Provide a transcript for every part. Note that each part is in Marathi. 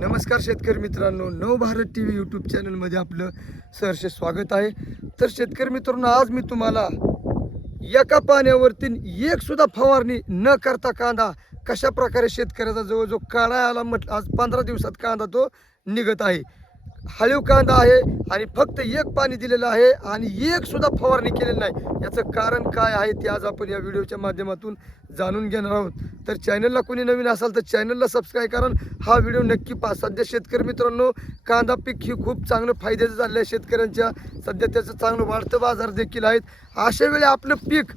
नमस्कार शेतकरी मित्रांनो नव भारत टी व्ही यूट्यूब चॅनलमध्ये आपलं सहर्ष स्वागत आहे. तर शेतकरी मित्रांनो आज मी तुम्हाला एका पाण्यावरती एकसुद्धा फवारणी न करता कांदा कशा प्रकारे शेतकऱ्याचा जवळजवळ काळा आला म्हटलं आज पंधरा दिवसात कांदा तो निघत आहे. हळीव कांदा आहे आणि फक्त एक पाणी दिलेलं आहे आणि एक सुद्धा फवारणी केलेली नाही. याचं कारण काय आहे ते आज आपण या व्हिडिओच्या माध्यमातून जाणून घेणार आहोत. तर चॅनलला कोणी नवीन असाल तर चॅनलला सबस्क्राईब करा. हा व्हिडिओ नक्की पहा. सध्या शेतकरी मित्रांनो कांदा पीक ही खूप चांगलं फायद्याचं झालं आहे शेतकऱ्यांच्या. सध्या त्याचं चांगलं वाढतं बाजार देखील आहेत. अशा वेळी आपलं पीक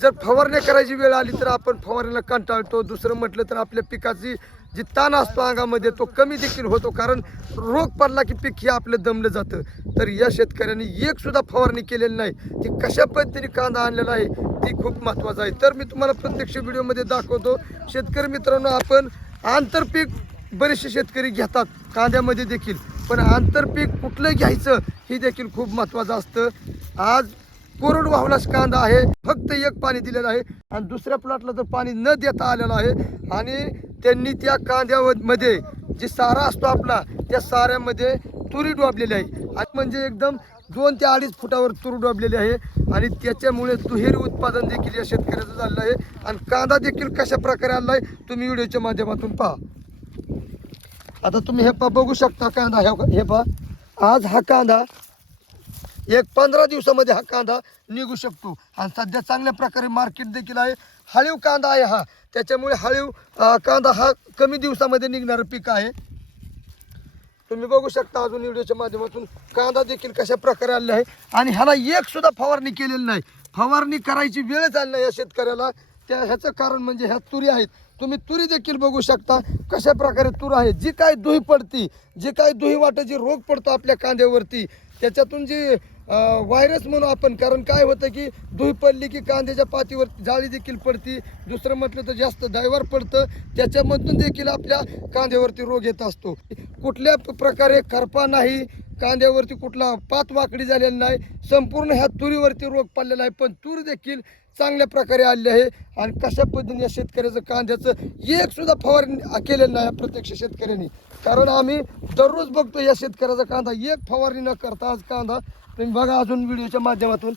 जर फवारण्या करायची वेळ आली तर आपण फवारणीला कंटाळतो. दुसरं म्हटलं तर आपल्या पिकाची जी ताण असतो अंगामध्ये तो कमी देखील होतो. कारण रोग पडला की पीक हे आपलं दमलं जातं. तर या शेतकऱ्यांनी एक सुद्धा फवारणी केलेली नाही. ती कशा पद्धतीने कांदा आणलेला आहे ती खूप महत्त्वाचं आहे. तर मी तुम्हाला प्रत्यक्ष व्हिडिओमध्ये दाखवतो. शेतकरी मित्रांनो आपण आंतरपीक बरेचसे शेतकरी घेतात कांद्यामध्ये देखील. पण आंतरपीक कुठलं घ्यायचं हे देखील खूप महत्त्वाचं असतं. आज कोरडवाहूलाच कांदा आहे फक्त एक पाणी दिलेलं आहे. आणि दुसऱ्या प्लॉटला तर पाणी न देता आलेलं आहे. आणि त्यांनी त्या कांद्यामध्ये जे सारा असतो आपला त्या साऱ्यामध्ये तुरी डोबलेली आहे. आणि म्हणजे एकदम दोन ते अडीच फुटावर तूर डोबलेली आहे. आणि त्याच्यामुळे दुहेरी उत्पादन देखील या शेतकऱ्याचं झालेलं आहे. आणि कांदा देखील कशा प्रकारे आला आहे तुम्ही व्हिडिओच्या माध्यमातून पहा. आता तुम्ही हे पहा बघू शकता कांदा हे हे पहा. आज हा कांदा एक पंधरा दिवसामध्ये हा कांदा निघू शकतो. आणि सध्या चांगल्या प्रकारे मार्केट देखील आहे. हळीव कांदा आहे हा. त्याच्यामुळे हळीव कांदा हा कमी दिवसामध्ये निघणारं पीक आहे. तुम्ही बघू शकता अजून व्हिडिओच्या माध्यमातून कांदा देखील कशा प्रकारे आलेला आहे. आणि ह्याला एक सुद्धा फवारणी केलेली नाही. फवारणी करायची वेळच आली नाही या शेतकऱ्याला. त्या ह्याचं कारण म्हणजे ह्या तुरी आहेत. तुम्ही तुरी देखील बघू शकता कशा प्रकारे तूर आहे जी काय दुही पडती जी काय दुही वाटाची रोग पडतो आपल्या कांद्यावरती त्याच्यातून जी व्हायरस म्हणू आपण. कारण काय होतं की धुई पडली की कांद्याच्या पातीवर जाळी देखील पडती. दुसरं म्हटलं तर जास्त दायवर पडतं. त्याच्यामधून देखील आपल्या कांद्यावरती रोग येत असतो. कुठल्या प्रकारे करपा नाही कांद्यावरती कुठला पात वाकडी झालेला नाही संपूर्ण ह्या तुरीवरती रोग पडलेला आहे. पण तूर देखील चांगल्या प्रकारे आलेली आहे. आणि कशा पद्धतीने या शेतकऱ्याचं कांद्याचं एक सुद्धा फवारणी केलेलं नाही प्रत्यक्ष शेतकऱ्यांनी. कारण आम्ही दररोज बघतो या शेतकऱ्याचा कांदा. एक फवारणी न करता आज कांदा तुम्ही बघा अजून व्हिडिओच्या माध्यमातून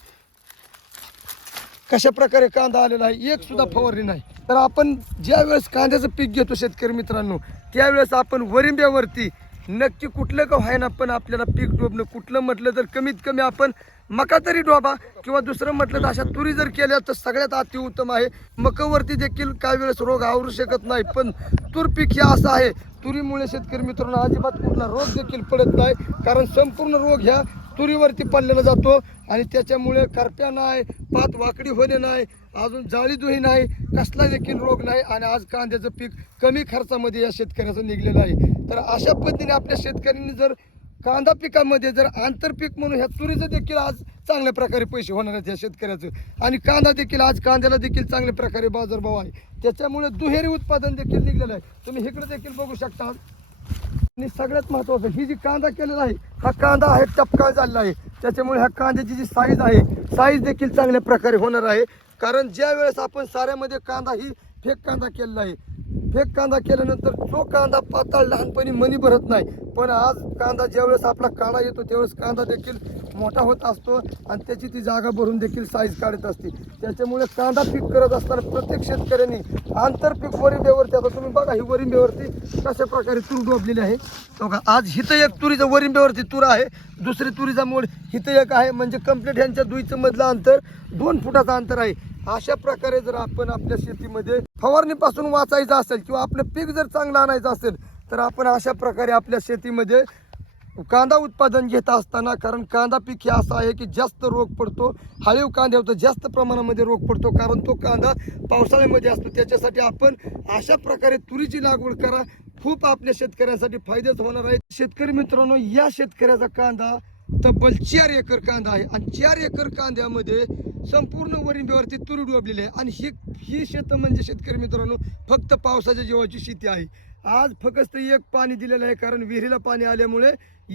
कशा प्रकारे कांदा आलेला आहे. एक सुद्धा फवारणी नाही. तर आपण ज्या वेळेस कांद्याचं पीक घेतो शेतकरी मित्रांनो त्यावेळेस आपण वरिंब्यावरती नक्की कुठलं का व्हायना पण आपल्याला पीक डोबणं कुठलं म्हटलं तर कमीत कमी आपण मका तरी डोबा किंवा दुसरं म्हटलं तर अशा तुरी जर केल्या तर सगळ्यात अतिउत्तम आहे. मकावरती देखील काही वेळेस रोग आवरू शकत नाही पण तूर पीक हे असं आहे. तुरीमुळे शेतकरी मित्रांनो अजिबात कुठला रोग देखील पडत नाही कारण संपूर्ण रोग ह्या तुरीवरती पडलेला जातो आणि त्याच्यामुळे करप्या नाही पात वाकडी होणे नाही अजून जाळी दुही नाही कसला देखील रोग नाही आणि आज कांद्याचं पीक कमी खर्चामध्ये या शेतकऱ्याचं निघलेलं आहे. तर अशा पद्धतीने आपल्या शेतकऱ्यांनी जर कांदा पिकामध्ये जर आंतरपीक म्हणून ह्या तुरीचं देखील आज चांगल्या प्रकारे पैसे होणार आहेत या शेतकऱ्याचं. आणि कांदा देखील आज कांद्याला देखील चांगल्या प्रकारे बाजारभाव आहे. त्याच्यामुळे दुहेरी उत्पादन देखील निघलेलं आहे. तुम्ही इकडे देखील बघू शकता. आणि सगळ्यात महत्वाचं ही जी कांदा केलेला आहे हा कांदा आहे टपका झालेला आहे. त्याच्यामुळे ह्या कांद्याची जी साईज आहे साईज देखील चांगल्या प्रकारे होणार आहे. कारण ज्या वेळेस आपण साऱ्यामध्ये कांदा ही फेक कांदा केलेला आहे. फेक कांदा केल्यानंतर तो कांदा पाताळ लहानपणी मनी भरत नाही. पण आज कांदा ज्यावेळेस आपला काळा येतो त्यावेळेस कांदा देखील मोठा होत असतो आणि त्याची ती जागा भरून देखील साईज काढत असते. त्याच्यामुळे कांदा पीक करत असताना प्रत्येक शेतकऱ्यांनी आंतरपीक वरिंब्यावरती आता तुम्ही बघा ही वरिंब्यावरती कशा प्रकारे तूर डोबलेली आहे. बघा आज हिथं एक तुरीचं वरिंब्यावरती तूर आहे दुसरी तुरीचा मोड हिथं एक आहे म्हणजे कंप्लीट ह्यांच्या दुईचं मधलं अंतर दोन फुटाचं अंतर आहे. अशा प्रकारे जर आपण आपल्या शेतीमध्ये फवारणीपासून वाचायचं असेल किंवा आपलं पीक जर चांगलं आणायचं असेल तर आपण अशा प्रकारे आपल्या शेतीमध्ये कांदा उत्पादन घेत असताना कारण कांदा पीक हे असं आहे की जास्त रोग पडतो हळीव कांद्यावर जास्त प्रमाणामध्ये रोग पडतो कारण तो कांदा पावसाळ्यामध्ये असतो. त्याच्यासाठी आपण अशा प्रकारे तुरीची लागवड करा. खूप आपल्या शेतकऱ्यांसाठी फायदेच होणार आहे. शेतकरी मित्रांनो या शेतकऱ्याचा कांदा तब्बल चार एकर कांदा आहे. आणि चार एकर कांद्यामध्ये संपूर्ण वरिंब्यावरती तुरी डोबलेली आहे. आणि ही ही शेतं म्हणजे शेतकरी मित्रांनो फक्त पावसाच्या जीवाची शेती आहे. आज फक्त एक पाणी दिलेलं आहे कारण विहिरीला पाणी आल्यामुळे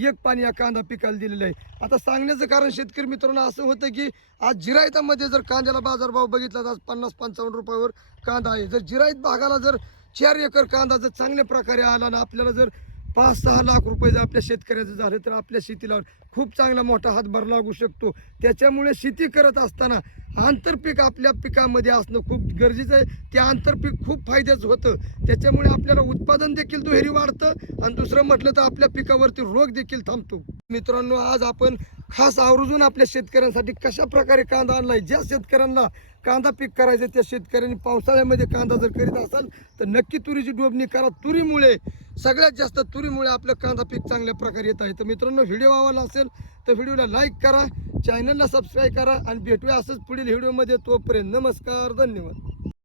एक पाणी या कांदा पिकाला दिलेलं आहे. आता सांगण्याचं कारण शेतकरी मित्रांनो असं होतं की आज जिरायतामध्ये जर कांद्याला बाजारभाव बघितला तर आज पन्नास पंचावन्न रुपयावर कांदा आहे. जर जिरायत भागाला जर चार एकर कांदा जर चांगल्या प्रकारे आला ना आपल्याला जर पाच सहा लाख रुपये जर आपल्या शेतकऱ्याचं झालं तर आपल्या शेतीला खूप चांगला मोठा हातभार लागू शकतो. त्याच्यामुळे शेती करत असताना आंतरपीक आपल्या पिकामध्ये असणं खूप गरजेचं आहे. ते आंतरपीक खूप फायद्याचं होतं. त्याच्यामुळे आपल्याला उत्पादन देखील दुहेरी वाढतं आणि दुसरं म्हटलं तर आपल्या पिकावरती रोग देखील थांबतो. मित्रांनो आज आपण खास आवर्जून आपल्या शेतकऱ्यांसाठी कशा प्रकारे कांदा आणलाय ज्या शेतकऱ्यांना कांदा पीक करायचं त्या शेतकऱ्यांनी पावसाळ्यामध्ये कांदा जर करीत असाल तर नक्की तुरीची डोबणी करा. तुरीमुळे सगळ्यात जास्त तुरीमुळे आपलं कांदा पीक चांगल्या प्रकारे येत आहे. तर मित्रांनो व्हिडिओ आवडला असेल तर व्हिडिओला लाईक करा चॅनलला सबस्क्राईब करा आणि भेटूया असंच पुढील व्हिडिओमध्ये. तोपर्यंत नमस्कार धन्यवाद.